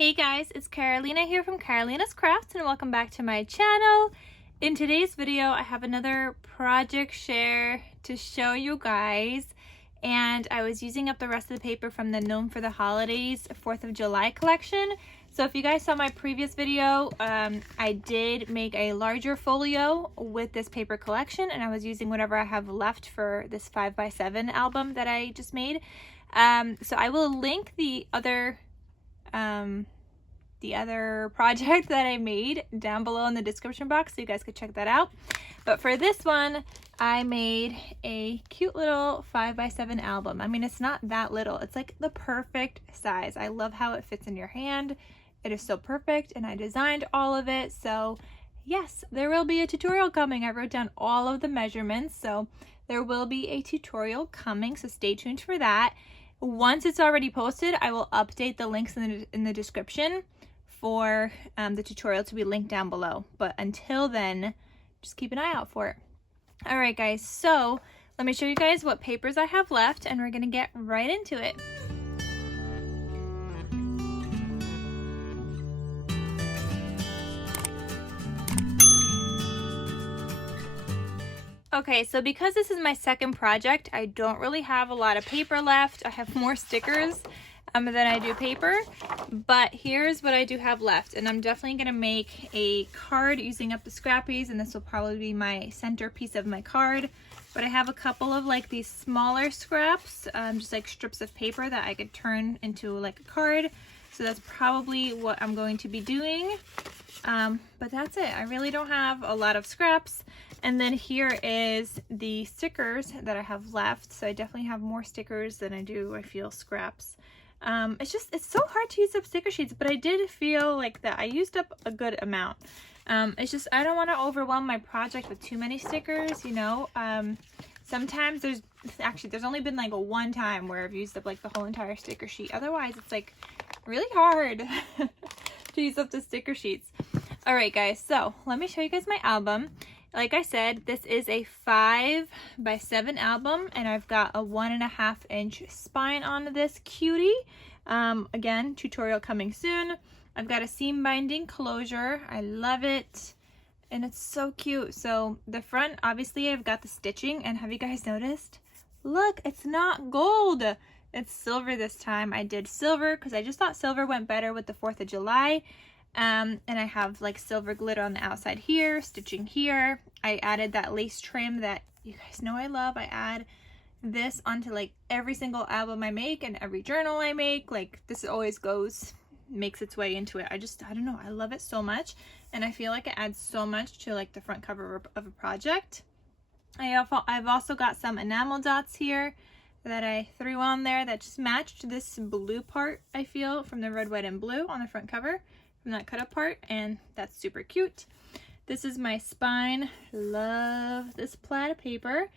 Hey guys, it's Carolina here from KarolinasKrafts and welcome back to my channel. In today's video, I have another project share to show you guys, and I was using up the rest of the paper from the Gnome for the Holidays 4th of July collection. So if you guys saw my previous video, I did make a larger folio with this paper collection, and I was using whatever I have left for this 5x7 album that I just made. So I will link the other project that I made down below in the description box so you guys could check that out. But for this one, I made a cute little 5x7 album. I mean, it's not that little. It's like the perfect size. I love how it fits in your hand. It is so perfect, and I designed all of it. So yes, there will be a tutorial coming. I wrote down all of the measurements, so there will be a tutorial coming, so stay tuned for that. Once it's already posted, I will update the links in the description for the tutorial to be linked down below. But until then, just keep an eye out for it. All right, guys, so let me show you guys what papers I have left, and we're gonna get right into it. Okay, so because this is my second project, I don't really have a lot of paper left. I have more stickers than I do paper, but here's what I do have left, and I'm definitely going to make a card using up the scrappies, and this will probably be my centerpiece of my card. But I have a couple of like these smaller scraps, just like strips of paper that I could turn into like a card, so that's probably what I'm going to be doing. But that's it. I really don't have a lot of scraps. And then here is the stickers that I have left. So I definitely have more stickers than I do, I feel, scraps. It's so hard to use up sticker sheets, but I did feel like that I used up a good amount. It's just, I don't want to overwhelm my project with too many stickers, you know. Sometimes there's only been like one time where I've used up like the whole entire sticker sheet. Otherwise, it's like really hard to use up the sticker sheets. All right, guys, so let me show you guys my album. Like I said, this is a 5x7 album, and I've got a 1.5 inch spine on this cutie. Again, tutorial coming soon. I've got a seam binding closure. I love it, and it's so cute. So the front, obviously, I've got the stitching, and have you guys noticed? Look, it's not gold. It's silver this time. I did silver because I just thought silver went better with the 4th of July. And I have like silver glitter on the outside here, stitching here. I added that lace trim that you guys know I love. I add this onto like every single album I make and every journal I make. Like this always makes its way into it. I don't know, I love it so much, and I feel like it adds so much to like the front cover of a project. I've also got some enamel dots here that I threw on there that just matched this blue part, I feel, from the red, white, and blue on the front cover from that cut up part, and that's super cute. This is my spine. Love this plaid paper.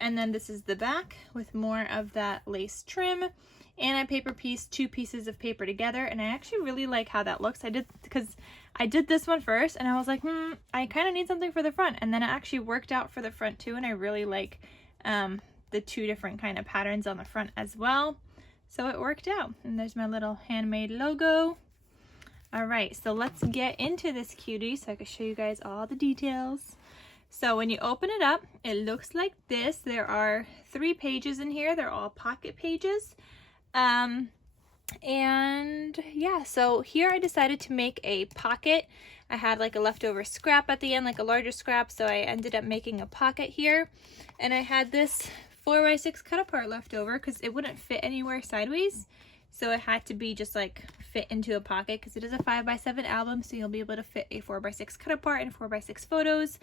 And then this is the back with more of that lace trim, and I paper pieced 2 pieces of paper together, and I actually really like how that looks. Because I did this one first, and I was like, I kind of need something for the front, and then it actually worked out for the front too, and I really like the 2 different kind of patterns on the front as well. So it worked out, and there's my little handmade logo. All right, so let's get into this cutie so I can show you guys all the details. So when you open it up, it looks like this. There are 3 pages in here. They're all pocket pages. And yeah, so here I decided to make a pocket. I had like a leftover scrap at the end, like a larger scrap, so I ended up making a pocket here. And I had this 4x6 cut apart left over because it wouldn't fit anywhere sideways. So it had to be just like fit into a pocket because it is a 5x7 album, so you'll be able to fit a 4x6 cut apart and 4x6 photos.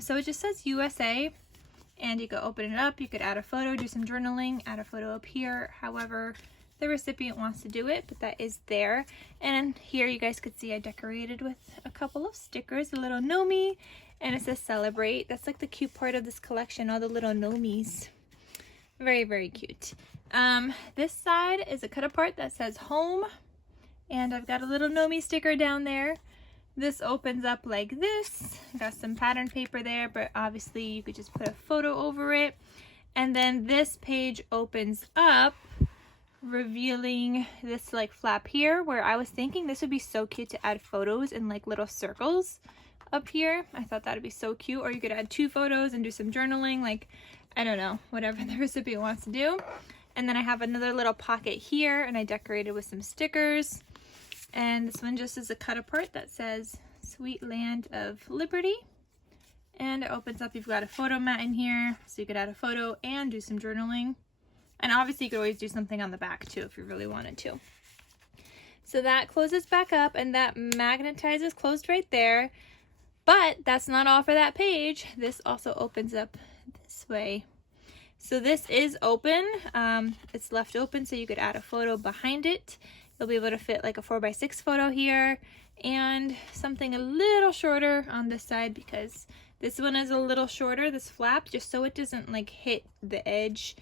So it just says USA, and you could open it up, you could add a photo, do some journaling, add a photo up here, however the recipient wants to do it, but that is there. And here you guys could see I decorated with a couple of stickers, a little Gnome, and it says celebrate. That's like the cute part of this collection, all the little Gnomies. Very, very cute. This side is a cut apart that says home, and I've got a little Gnome sticker down there. This opens up like this. Got some pattern paper there, but obviously you could just put a photo over it. And then this page opens up revealing this like flap here, where I was thinking this would be so cute to add photos in like little circles up here. I thought that'd be so cute. Or you could add 2 photos and do some journaling, like, I don't know, whatever the recipient wants to do. And then I have another little pocket here, and I decorated with some stickers. And this one just is a cut apart that says Sweet Land of Liberty. And it opens up, you've got a photo mat in here, so you could add a photo and do some journaling. And obviously you could always do something on the back too if you really wanted to. So that closes back up, and that magnetizes closed right there. But that's not all for that page. This also opens up this way. So this is open. It's left open so you could add a photo behind it. You'll be able to fit like a 4x6 photo here and something a little shorter on this side, because this one is a little shorter, this flap, just so it doesn't like hit the edge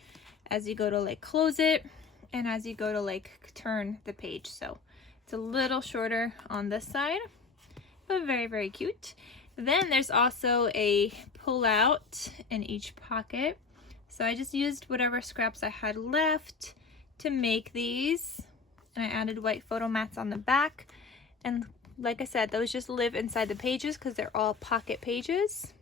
as you go to like close it and as you go to like turn the page. So it's a little shorter on this side, but very, very cute. Then there's also a pull out in each pocket. So I just used whatever scraps I had left to make these. And I added white photo mats on the back. And like I said, those just live inside the pages because they're all pocket pages.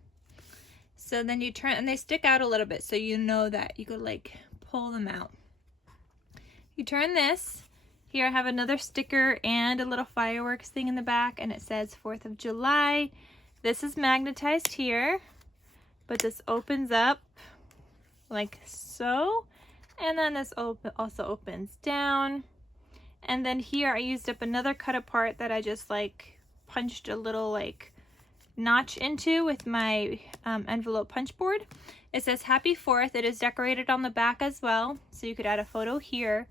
So then you turn, and they stick out a little bit so you know that you could like pull them out. You turn this. Here I have another sticker and a little fireworks thing in the back, and it says 4th of July. This is magnetized here, but this opens up like so, and then this also opens down. And then here I used up another cut apart that I just like punched a little like notch into with my envelope punch board. It says Happy 4th. It is decorated on the back as well, so you could add a photo here.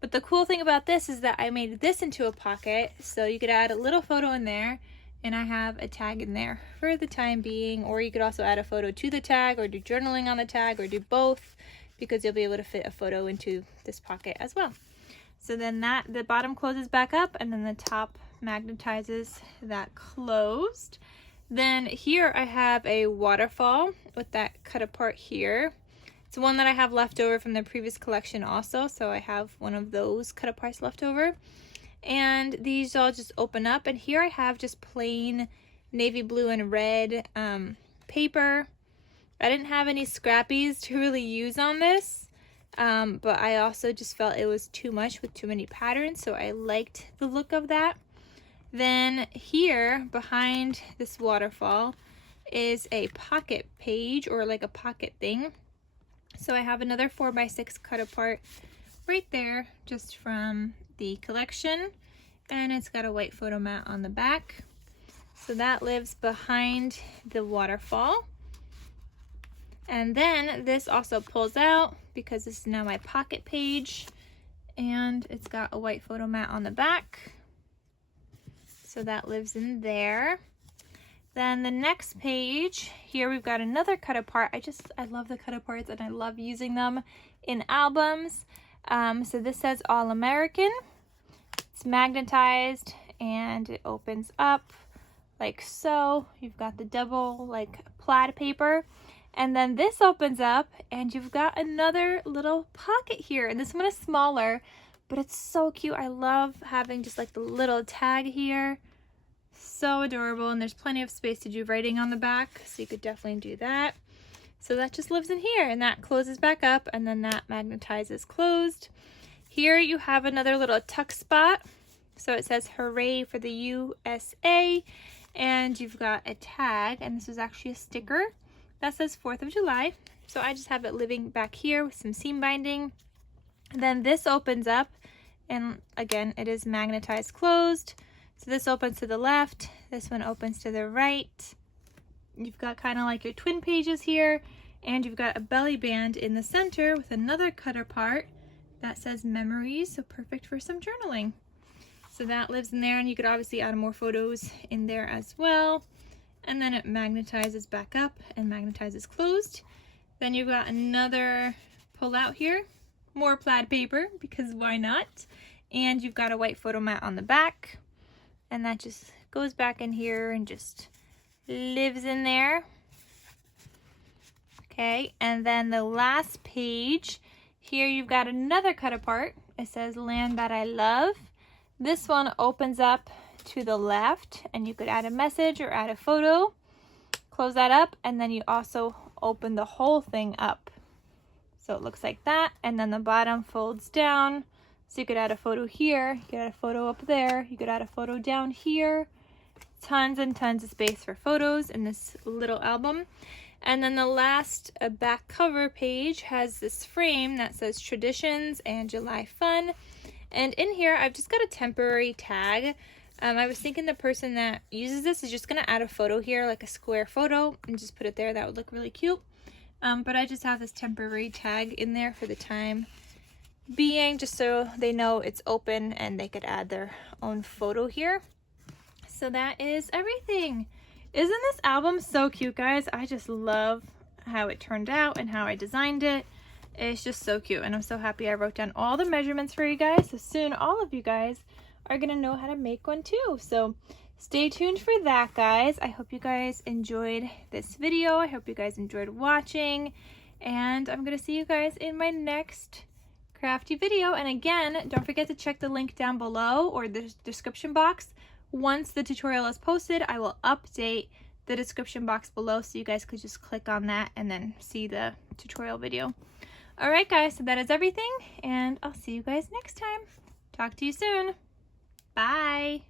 But the cool thing about this is that I made this into a pocket, so you could add a little photo in there, and I have a tag in there for the time being. Or you could also add a photo to the tag, or do journaling on the tag, or do both, because you'll be able to fit a photo into this pocket as well. So then the bottom closes back up, and then the top magnetizes that closed. Then here I have a waterfall with that cut apart here. It's one that I have left over from the previous collection also, so I have one of those cut aparts left over. And these all just open up, and here I have just plain navy blue and red paper. I didn't have any scrappies to really use on this, but I also just felt it was too much with too many patterns, so I liked the look of that. Then here behind this waterfall is a pocket page, or like a pocket thing. So I have another 4x6 cut apart right there, just from the collection, and it's got a white photo mat on the back. So that lives behind the waterfall. And then this also pulls out because this is now my pocket page, and it's got a white photo mat on the back. So that lives in there. Then the next page, here we've got another cut apart. I love the cut aparts, and I love using them in albums. So this says All American. It's magnetized, and it opens up like so. You've got the double like plaid paper. And then this opens up, and you've got another little pocket here. And this one is smaller, but it's so cute. I love having just like the little tag here. So adorable, and there's plenty of space to do writing on the back, so you could definitely do that. So that just lives in here, and that closes back up, and then that magnetizes closed. Here you have another little tuck spot. So it says Hooray for the USA, and you've got a tag, and this is actually a sticker that says 4th of July. So I just have it living back here with some seam binding. And then this opens up, and again, it is magnetized closed. So this opens to the left, this one opens to the right. You've got kind of like your twin pages here, and you've got a belly band in the center with another cut apart that says Memories, so perfect for some journaling. So that lives in there, and you could obviously add more photos in there as well. And then it magnetizes back up and magnetizes closed. Then you've got another pull out here, more plaid paper, because why not? And you've got a white photo mat on the back. And that just goes back in here and just lives in there. Okay, and then the last page, here you've got another cut apart, it says Land That I Love. This one opens up to the left and you could add a message or add a photo. Close that up, and then you also open the whole thing up. So it looks like that, and then the bottom folds down. So you could add a photo here, you could add a photo up there, you could add a photo down here. Tons and tons of space for photos in this little album. And then the last back cover page has this frame that says Traditions and July Fun. And in here, I've just got a temporary tag. I was thinking the person that uses this is just going to add a photo here, like a square photo, and just put it there. That would look really cute. But I just have this temporary tag in there for the time being, just so they know it's open and they could add their own photo here. So that is everything. Isn't this album so cute, guys? I just love how it turned out and how I designed it. It's just so cute, and I'm so happy I wrote down all the measurements for you guys, so soon all of you guys are gonna know how to make one too. So stay tuned for that, guys. I hope you guys enjoyed this video. I hope you guys enjoyed watching, and I'm gonna see you guys in my next crafty video. And again, don't forget to check the link down below or the description box. Once the tutorial is posted, I will update the description box below, so you guys could just click on that and then see the tutorial video. All right, guys, so that is everything, and I'll see you guys next time. Talk to you soon. Bye.